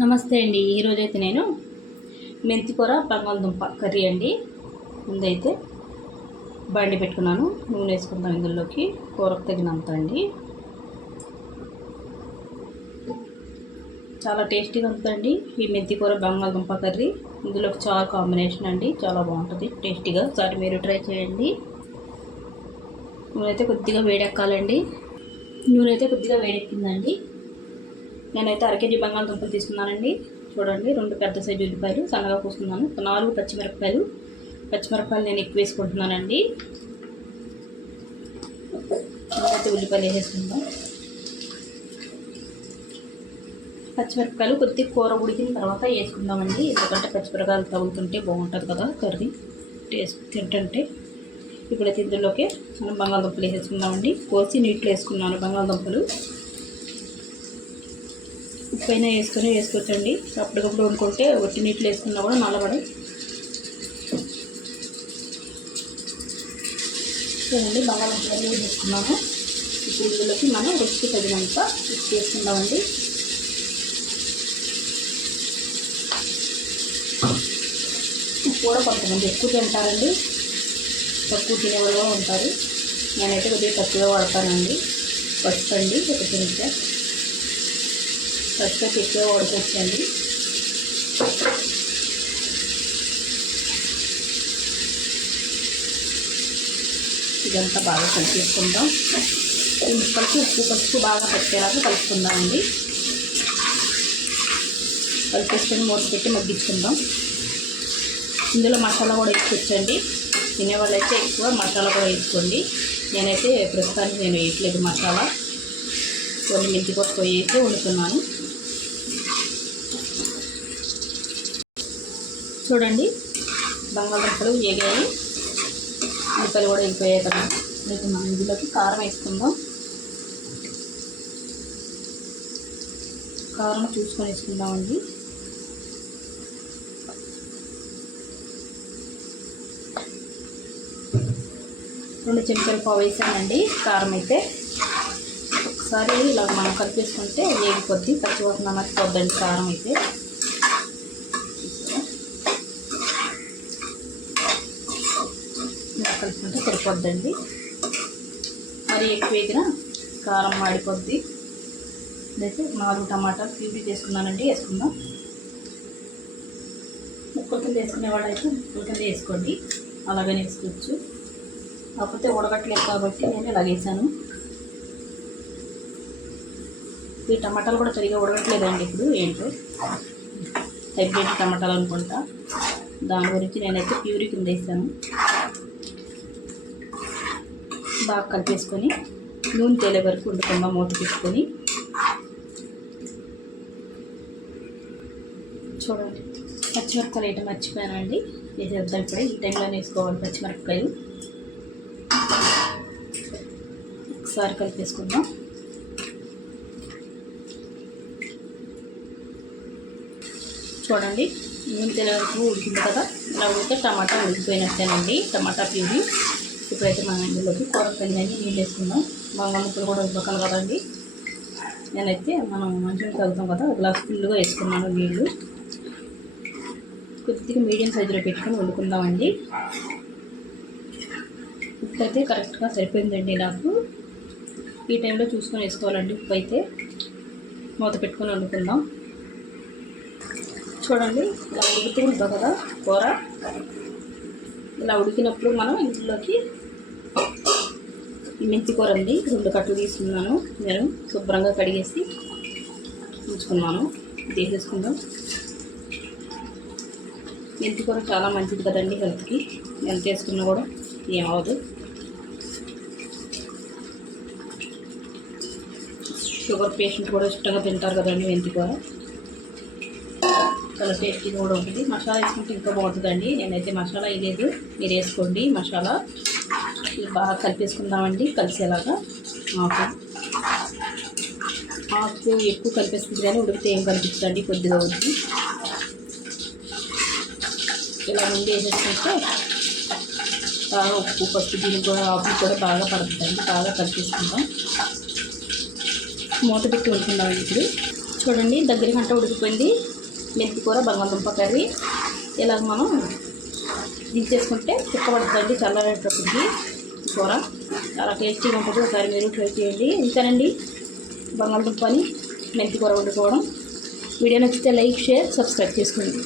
నమస్తే అండి. ఈరోజైతే నేను మెంతికూర బంగాళదుంప కర్రీ అండి. ముందైతే బండి పెట్టుకున్నాను. నూనె వేసుకుందాం ఇందులోకి. కూరకు తగినంత అండి. చాలా టేస్టీగా ఉంటుందండి ఈ మెంతికూర బంగాళదుంప కర్రీ. ఇందులోకి చాలా కాంబినేషన్ అండి. చాలా బాగుంటుంది. టేస్టీగా ఒకసారి మీరు ట్రై చేయండి. నూనె అయితే కొద్దిగా వేడెక్కాలండి. నూనె అయితే కొద్దిగా వేడెక్కిందండి. నేనైతే అరకేజీ బంగాళదుంపలు తీసుకున్నానండి. చూడండి రెండు పెద్ద సైజు ఉల్లిపాయలు సన్నగా కోసుకున్నాను. నాలుగు పచ్చిమిరపకాయలు. పచ్చిమిరపకాయలు నేను ఎక్కువ వేసుకుంటున్నానండి. అయితే ఉల్లిపాయలు వేసేసుకుందాం. పచ్చిమిరపకాయలు కొద్దిగా కూర ఉడికిన తర్వాత వేసుకుందామండి. ఎందుకంటే పచ్చిమిరపకాయలు తగులుతుంటే బాగుంటుంది కదా కర్రీ. టేస్ట్ తింటుంటే. ఇప్పుడైతే ఇందులోకి మనం బంగాళదుంపలు వేసేసుకుందామండి. కోసి నీటిలో వేసుకున్నాను బంగాళదుంపలు. ఉప్పైనా వేసుకొని వేసుకోవచ్చండి. అప్పటికప్పుడు వండుకుంటే ఒట్టి నీటిలో వేసుకున్నా కూడా నల్లబడి చూడండి బంగాళదుంపలు వేసుకున్నాము ఇప్పుడు ఇందులోకి మనం రుచికి తగినంత ఉప్పు వేసుకుందామండి. ఉప్పు కూడా కొంతమంది ఎక్కువ తింటారండి. తక్కువ తినేవాళ్ళు ఉంటారు. నేనైతే కొద్దిగా తక్కువగా వాడతానండి. పసుపు అండి ఒక చెంచా పసుపు ఎక్కువ వడకొచ్చండి ఇదంతా బాగా కలిపేసుకుందాం. ఈ ముక్కలకి ఉప్పు పసుపు బాగా పట్టేలాగా కలుపుకుందామండి. కలిపేసుకొని మూత పెట్టి మగ్గించుకుందాం. ఇందులో మసాలా కూడా వేసుకోవచ్చండి. తినేవాళ్ళు అయితే ఎక్కువ మసాలా కూడా వేసుకోండి. నేనైతే ప్రస్తుతానికి నేను వేయట్లేదు మసాలా. కొన్ని మెంతి పప్పు వేసి వండుతున్నాను. చూడండి. బంగాళదుంపలు వేగాయి. ఉల్లిపాయలు కూడా వెళ్ళిపోయాయి కదా. మీకు మనం ఇందులోకి కారం వేసుకుందాం. కారం చూసుకొని వేసుకుందామండి రెండు చెంచాలు పావు వేసానండి. కారం అయితే ఒకసారి ఇలా మనం కలిపేసుకుంటే వేగిపోద్ది. పచ్చివాసన అన్నది పోద్దండి కారం అయితే ఇలా కలుపుకుంటే సరిపోద్దండి మరి ఎక్కువ వేగిన కారం మాడిపోద్ది. అయితే నాలుగు టమాటాలు ప్యూరీ తీసుకున్నానండి వేసుకుందాం. ముక్కల కింద వేసుకునే వాళ్ళైతే ముక్కల కింద వేసుకోండి. అలాగనే వేసుకోవచ్చు కాకపోతే ఉడగట్లేదు కాబట్టి నేను ఇలా వేసాను. ఈ టమాటాలు కూడా సరిగా ఉడగట్లేదండి ఇప్పుడు ఏంటో. హైబ్రిడ్ టమాటాలు అనుకుంటా. దాని గురించి నేనైతే ప్యూరీ కింద వేసాను. బాగా కలిపేసుకొని నూనె తేలే వరకు వండుకుందాం మూత తీసుకొని చూడండి పచ్చిమిరపకాయలు వేయటం మర్చిపోయానండి. వేసేద్దాం ఇప్పుడే ఈ టైంలో వేసుకోవాలి పచ్చిమిరపకాయలు. ఒకసారి కలిపేసుకుందాం. చూడండి నూనె తెల వరకు ఉడికింది కదా. ఇలా ఉడితే టమాటా ఉడికిపోయినట్టేనండి టమాటా ప్యూరీ. ఇప్పుడైతే మనం ఇందులోకి కూర నీళ్ళు వేసుకుందాం బంగాళదుంపలు కూడా ఉడకాలి కదండి నేనైతే మనం మంచిగా తగ్గుతాం కదా గ్లాస్ ఫుల్గా వేసుకున్నాను నీళ్ళు. కొద్దిగా మీడియం సైజులో పెట్టుకొని వండుకుందామండి. ఉప్పు అయితే కరెక్ట్గా సరిపోయిందండి నాకు. ఈ టైంలో చూసుకొని వేసుకోవాలండి ఉప్పు అయితే మూత పెట్టుకొని వండుకుందాం. చూడండి ఇలా ఉడుకుతూ ఉంటుంది కదా కూర? ఇలా ఉడికినప్పుడు మనం ఇంట్లోకి మెంతి కూర అండి. రెండు కట్టలు తీసుకున్నాను. నేను శుభ్రంగా కడిగేసి ఉంచుకున్నాను. తీసేసుకుందాం. మెంతి కూర చాలా మంచిది కదండి హెల్త్కి. ఎంత వేసుకున్నా కూడా ఏమవదు షుగర్ పేషెంట్ కూడా ఇష్టంగా తింటారు కదండి మెంతి కూర. చాలా టేస్టీగా కూడా ఉంటుంది. మసాలా వేసుకుంటే ఇంకా బాగుంటుందండి. నేనైతే మసాలా వేయలేదు మీరు వేసుకోండి. మసాలా బాగా కలిపేసుకుందామండి కలిసేలాగా. ఆకు ఆకు ఎక్కువ కలిపేస్తుంది కానీ ఉడికితే ఏం కనిపించదండి కొద్దిగా వద్దు ఇలా ముందు వేసేసుకుంటే బాగా ఉప్పు పసుపు దీనికి కూడా ఆకు కూడా బాగా పడుతుందండి బాగా కలిపేసుకుందాం. మూత పెట్టి ఉంటున్నాం ఇప్పుడు. చూడండి దగ్గర గంట ఉడికిపోయింది. మెంతి కూర బంగాళదుంప కర్రీ. ఇలాగ మనం దించేసుకుంటే చుక్కబడుతుందండి చల్లారేటప్పటికి కూర. చాలా టేస్టీగా ఉంటుంది. ఒకసారి మీరు ట్రై చేయండి. ఇంతేనండి. బంగాళదుంపని మెంతి కూర వండుకోవడం. వీడియో నచ్చితే లైక్ షేర్ సబ్స్క్రైబ్ చేసుకోండి.